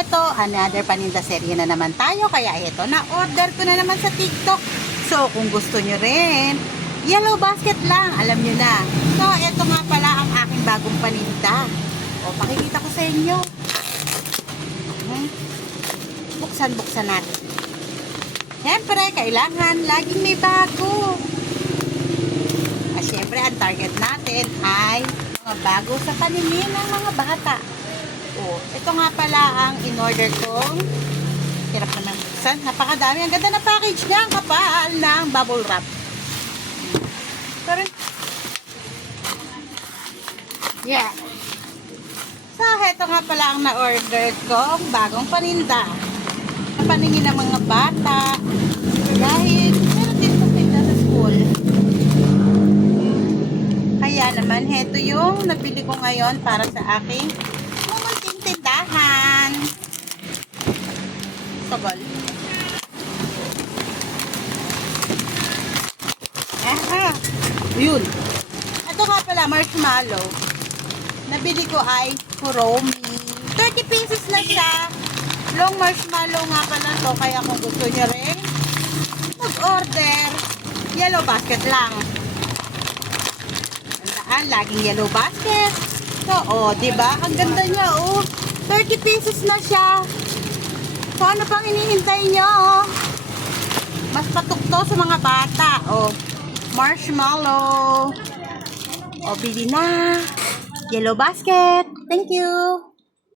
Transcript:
ito, another paninda serye na naman tayo. Kaya ito, na-order ko na naman sa TikTok. So, kung gusto nyo rin, yellow basket lang, alam nyo na. So, ito nga pala ang aking bagong paninda. O, pakikita ko sa inyo. Buksan natin. Siyempre, kailangan laging may bago. At siyempre, ang target natin ay mga bago sa paningin ng mga bata. O, ito nga pala ang in-order kong hirap naman buksan. Napakadami. Ang ganda na package niya. Ang kapal ng bubble wrap. Pero, yeah. So, ito nga pala ang na-order kong bagong paninda. Paningin ng mga bata. Dahil, meron din sa tinda sa school. Kaya naman, heto yung nabili ko ngayon para sa aking mamunting tindahan. Sabal. Yun. Ito nga pala, marshmallow. Nabili ko ay kuromi. 30 pieces na siya. Long marshmallow nga pala to. Kaya kung gusto nyo rin mag-order, yellow basket lang. Tandaan, laging yellow basket. So, diba? Ang ganda niya, 30 pieces na siya. So, ano pang hinihintay nyo, Mas patukto sa mga bata, marshmallow. Bili na. Yellow basket. Thank you.